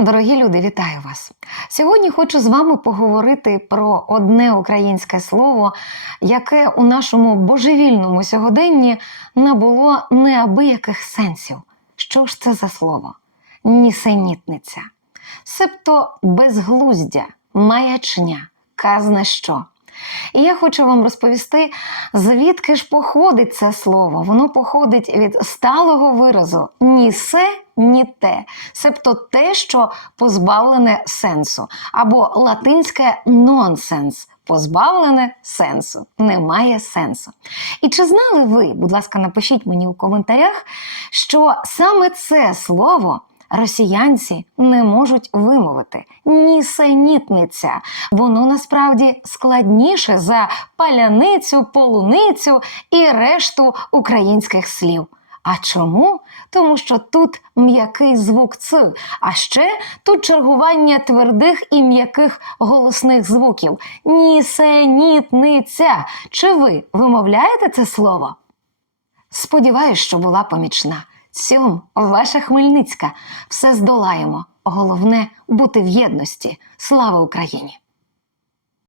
Дорогі люди, вітаю вас! Сьогодні хочу з вами поговорити про одне українське слово, яке у нашому божевільному сьогоденні набуло неабияких сенсів. Що ж це за слово? Нісенітниця, себто безглуздя, маячня, казне що. І я хочу вам розповісти, звідки ж походить це слово. Воно походить від сталого виразу ні се, ні те, себто те, що позбавлене сенсу, або латинське нонсенс. Позбавлене сенсу, немає сенсу. І чи знали ви, будь ласка, напишіть мені у коментарях, що саме це слово росіянці не можуть вимовити нісенітниця. Воно насправді складніше за паляницю, полуницю і решту українських слів. А чому? Тому що тут м'який звук Ц, а ще тут чергування твердих і м'яких голосних звуків. Нісенітниця. Чи ви вимовляєте це слово? Сподіваюсь, що була помічна. Сьом, ваша Хмельницька. Все здолаємо. Головне бути в єдності. Слава Україні!